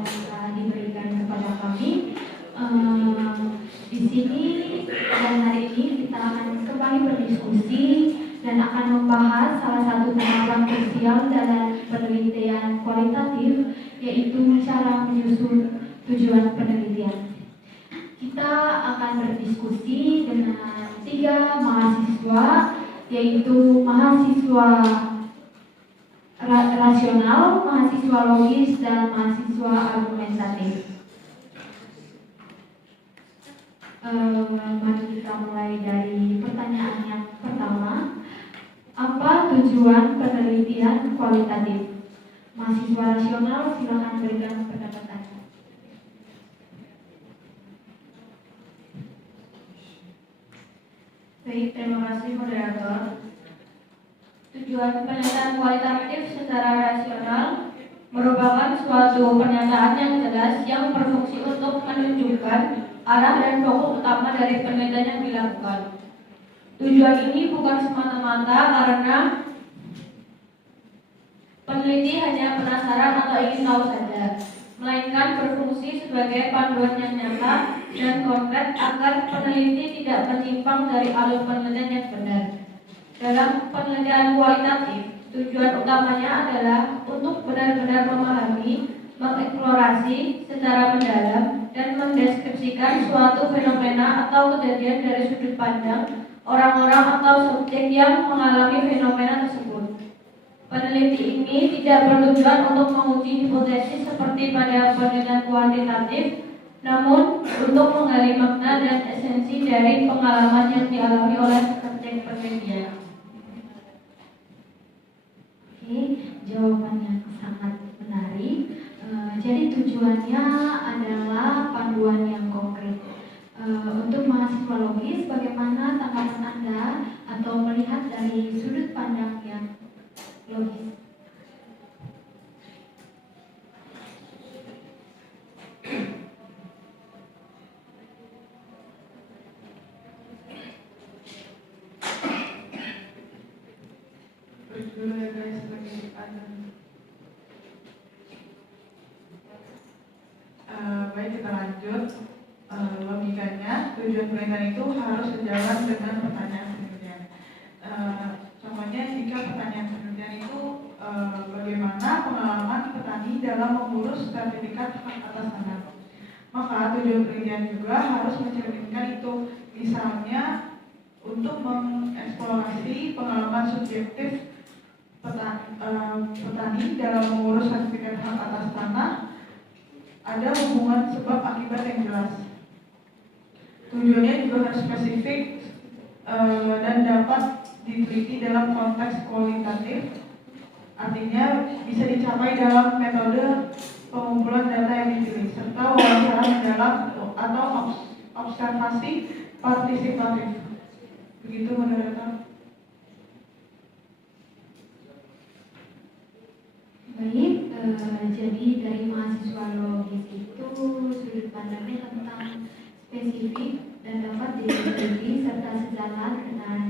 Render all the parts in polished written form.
yang telah diberikan kepada kami. Di sini dan hari ini kita akan kembali berdiskusi dan akan membahas salah satu tahapan krusial dalam penelitian kualitatif, yaitu cara menyusun tujuan penelitian. Kita akan berdiskusi dengan 3 mahasiswa, yaitu mahasiswa rasional, mahasiswa logis, dan mahasiswa argumentatif. Mari kita mulai dari pertanyaan yang pertama. Apa tujuan penelitian kualitatif? Mahasiswa rasional, silakan berikan pendapat Anda. Baik, terima kasih moderator. Tujuan penelitian kualitatif secara rasional merupakan suatu pernyataan yang jelas yang berfungsi untuk menunjukkan arah dan fokus utama dari penelitian yang dilakukan. Tujuan ini bukan semata-mata karena peneliti hanya penasaran atau ingin tahu saja, melainkan berfungsi sebagai panduan yang nyata dan konkret agar peneliti tidak menyimpang dari alur penelitian yang benar. Dalam penelitian kualitatif, tujuan utamanya adalah untuk benar-benar memahami, mengeksplorasi secara mendalam, dan mendeskripsikan suatu fenomena atau kejadian dari sudut pandang orang-orang atau subjek yang mengalami fenomena tersebut. Peneliti ini tidak bertujuan untuk menguji hipotesis seperti pada penelitian kuantitatif, namun untuk menggali makna dan esensi dari pengalaman yang dialami oleh subjek penelitian. Oke, jawaban yang sangat menarik. Jadi tujuannya adalah panduan yang konkret. Untuk mahasiswa logis, bagaimana tanggapan Anda atau melihat dari sudut pandang yang logis? Dulu ya guys, lagi ada. Baik, kita lanjut. Logikanya, tujuan penelitian itu harus sejalan dengan pertanyaan penelitian. Contohnya, jika pertanyaan penelitian itu bagaimana pengalaman petani dalam mengurus sertifikat hak atas tanah, maka tujuan penelitian juga harus mencerminkan itu. Misalnya, untuk mengeksplorasi pengalaman subjektif petani dalam mengurus sertifikat hak atas tanah, ada hubungan sebab akibat yang jelas. Tujuannya juga harus spesifik dan dapat diteliti dalam konteks kualitatif, artinya bisa dicapai dalam metode pengumpulan data yang dipilih serta wawancara mendalam atau observasi partisipatif. Begitu moderator. Baik, jadi dari mahasiswa logis itu sudut pandangnya tentang spesifik dan dapat diteliti serta sejalan dengan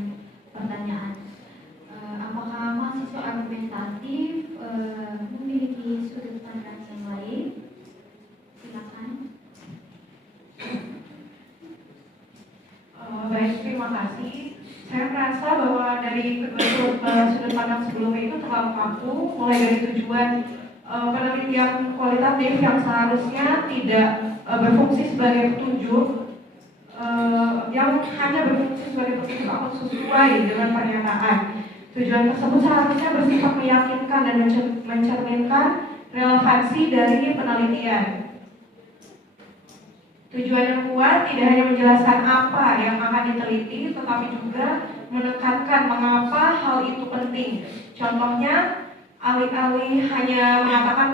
pertanyaan. Apakah mahasiswa argumentatif memiliki sudut pandang yang lain? Silakan. Baik, terima kasih. Saya merasa bahwa dari sudut pandang sebelumnya itu terlalu kaku, mulai dari tujuan penelitian kualitatif yang seharusnya tidak berfungsi sebagai petunjuk, yang hanya berfungsi sebagai petunjuk atau sesuai dengan pernyataan. Tujuan tersebut seharusnya bersifat meyakinkan dan mencerminkan relevansi dari penelitian. Tujuan yang kuat tidak hanya menjelaskan apa yang akan diteliti, tetapi juga menekankan mengapa hal itu penting. Contohnya, alih-alih hanya mengatakan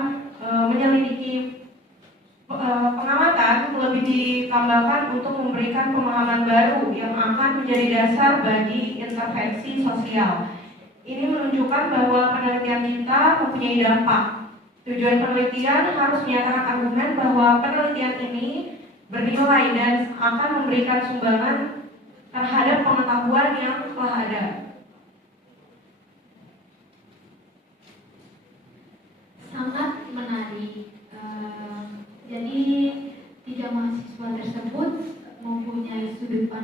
menyelidiki pengamatan, lebih ditambahkan untuk memberikan pemahaman baru yang akan menjadi dasar bagi intervensi sosial. Ini menunjukkan bahwa penelitian kita mempunyai dampak. Tujuan penelitian harus menyatakan argumen bahwa penelitian ini bernilai dan akan memberikan sumbangan terhadap pengetahuan yang telah ada. Sangat menarik.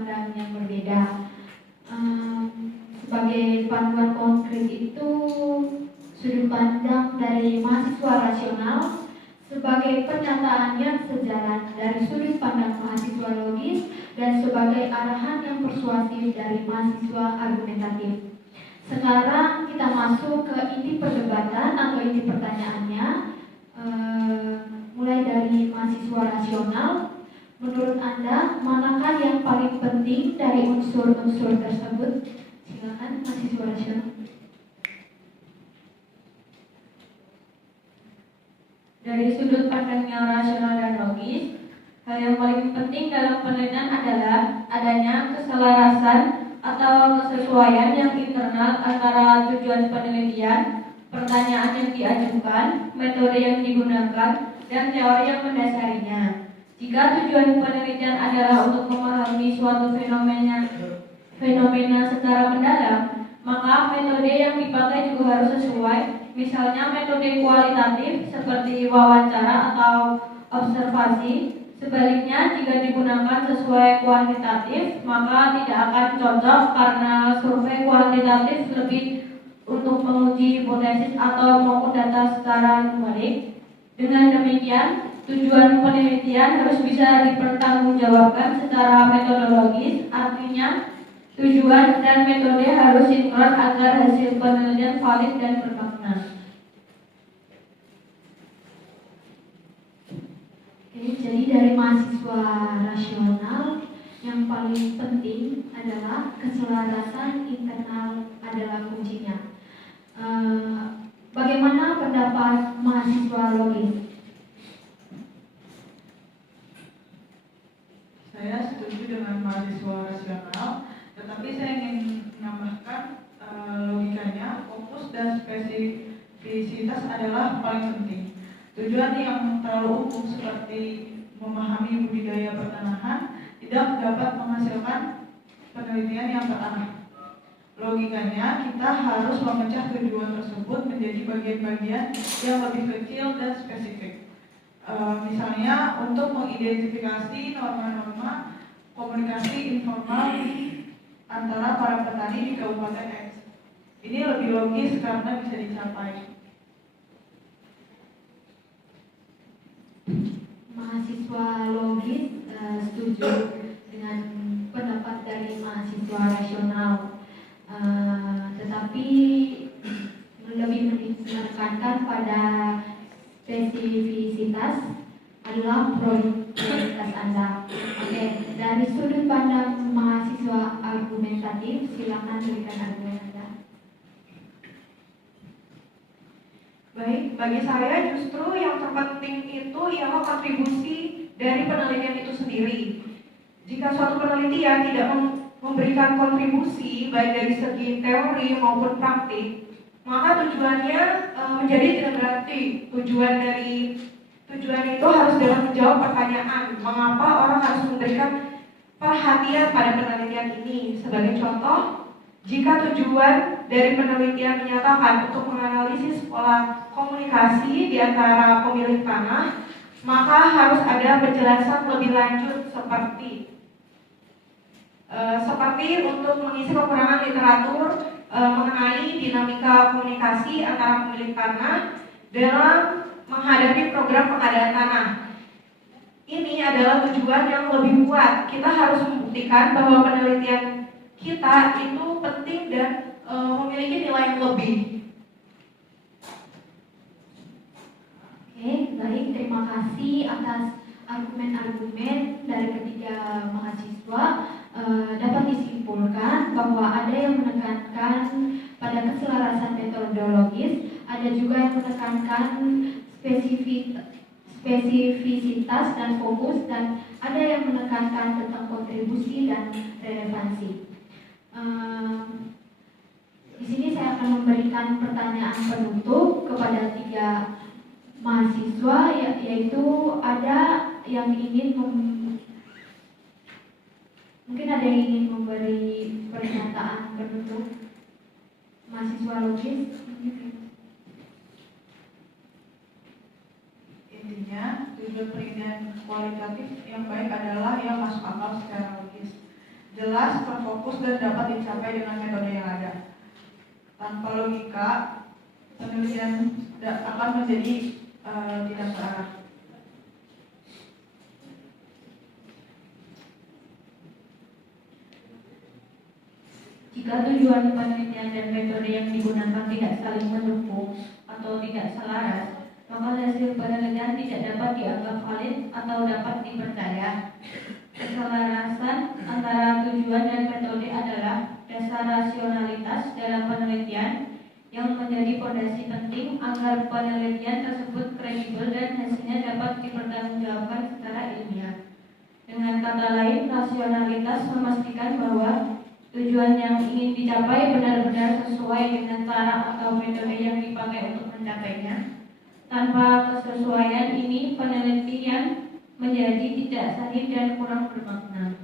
pandang yang berbeda. Sebagai panduan konkret itu sudut pandang dari mahasiswa rasional sebagai pernyataan yang sejalan dari sudut pandang mahasiswa logis dan sebagai arahan yang persuasif dari mahasiswa argumentatif. Sekarang kita masuk ke inti perdebatan atau inti pertanyaannya. Mulai dari mahasiswa rasional, menurut Anda manakah yang paling penting dari unsur-unsur tersebut? Silakan mahasiswa rasional. Dari sudut pandang yang rasional dan logis, hal yang paling penting dalam penelitian adalah adanya keselarasan atau kesesuaian yang internal antara tujuan penelitian, pertanyaan yang diajukan, metode yang digunakan, dan teori yang mendasarinya. Jika tujuan penelitian adalah untuk memahami suatu fenomena secara mendalam, maka metode yang dipakai juga harus sesuai. Misalnya metode kualitatif seperti wawancara atau observasi. Sebaliknya, jika digunakan sesuai kuantitatif, maka tidak akan cocok karena survei kuantitatif lebih untuk menguji hipotesis atau maupun data secara numerik. Dengan demikian, tujuan penelitian harus bisa dipertanggungjawabkan secara metodologis, artinya tujuan dan metode harus sinkron agar hasil penelitian valid dan bermakna. Jadi dari mahasiswa rasional yang paling penting adalah keselarasan internal adalah kuncinya. Bagaimana pendapat mahasiswa logis? Saya setuju dengan mahasiswa rasional, tetapi saya ingin menambahkan logikanya, fokus dan spesifisitas adalah paling penting. Tujuan yang terlalu umum seperti memahami budidaya pertanahan tidak dapat menghasilkan penelitian yang terarah. Logikanya, kita harus memecah tujuan tersebut menjadi bagian-bagian yang lebih kecil dan spesifik. Misalnya untuk mengidentifikasi norma-norma komunikasi informal antara para petani di Kabupaten X. Ini lebih logis karena bisa dicapai. Mahasiswa logis setuju dengan pendapat dari mahasiswa rasional, tetapi lebih menekankan pada spesifisitas adalah prioritas Anda. Oke, dari sudut pandang mahasiswa argumentatif, silakan berikan argumen Anda. Baik, bagi saya justru yang terpenting itu ialah kontribusi dari penelitian itu sendiri. Jika suatu penelitian tidak memberikan kontribusi baik dari segi teori maupun praktik, maka tujuannya menjadi tidak berarti. Tujuan itu harus dalam menjawab pertanyaan mengapa orang harus memberikan perhatian pada penelitian ini. Sebagai contoh, jika tujuan dari penelitian menyatakan untuk menganalisis pola komunikasi di antara pemilik tanah, maka harus ada penjelasan lebih lanjut seperti untuk mengisi kekurangan literatur mengenai dinamika komunikasi antara pemilik tanah dalam menghadapi program pengadaan tanah. Ini adalah tujuan yang lebih kuat. Kita harus membuktikan bahwa penelitian kita itu penting dan memiliki nilai yang lebih. Oke, baik, terima kasih atas argumen-argumen dari ketiga mahasiswa. Dapat disimpulkan bahwa ada yang menekankan pada keselarasan metodologis, ada juga yang menekankan spesifisitas dan fokus, dan ada yang menekankan tentang kontribusi dan relevansi. Di sini saya akan memberikan pertanyaan penutup kepada tiga mahasiswa, yaitu ada yang ingin mungkin ada yang ingin memberi pernyataan penutup. Mahasiswa logis. Intinya, tujuan penelitian kualitatif yang baik adalah yang masuk akal secara logis. jelas, terfokus, dan dapat dicapai dengan metode yang ada. Tanpa logika, penelitian akan menjadi tidak terarah. Jika tujuan penelitian dan metode yang digunakan tidak saling mendukung atau tidak selaras, maka hasil penelitian tidak dapat dianggap valid atau dapat dipercaya. Keselarasan antara tujuan dan metode adalah dasar rasionalitas dalam penelitian yang menjadi fondasi penting agar penelitian tersebut kredibel dan hasilnya dapat dipertanggungjawabkan secara ilmiah. Dengan kata lain, rasionalitas memastikan bahwa tujuan yang ingin dicapai benar-benar sesuai dengan cara atau metode yang dipakai untuk mencapainya. Tanpa kesesuaian ini, penelitian menjadi tidak sahih dan kurang bermakna.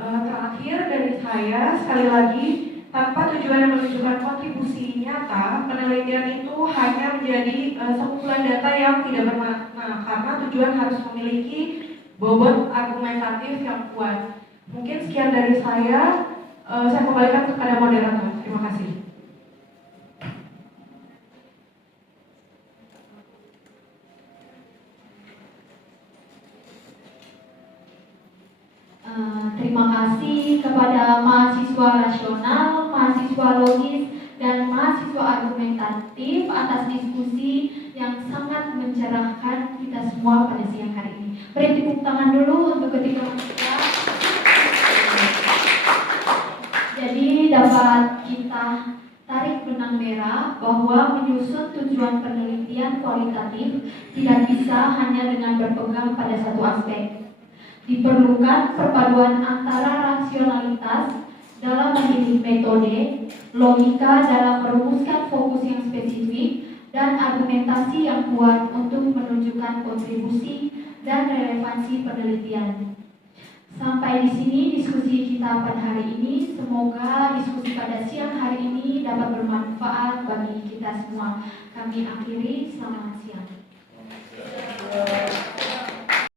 Terakhir dari saya, sekali lagi, tanpa tujuan yang menunjukkan kontribusi nyata, penelitian itu hanya menjadi sekumpulan data yang tidak bermakna karena tujuan harus memiliki bobot argumentatif yang kuat. Mungkin sekian dari saya kembalikan kepada moderator. Terima kasih. Terima kasih kepada mahasiswa rasional, mahasiswa logis, dan mahasiswa argumentatif atas diskusi yang sangat mencerahkan kita semua pada siang hari ini. Beri tepuk tangan dulu untuk ketiga mahasiswa. Jadi dapat kita tarik benang merah bahwa menyusun tujuan penelitian kualitatif tidak bisa hanya dengan berpegang pada satu aspek. Diperlukan perpaduan antara rasionalitas dalam memilih metode, logika dalam merumuskan fokus yang spesifik, dan argumentasi yang kuat untuk menunjukkan kontribusi dan relevansi penelitian. Sampai di sini diskusi kita pada hari ini. Semoga diskusi pada siang hari ini dapat bermanfaat bagi kita semua. Kami akhiri, selamat siang.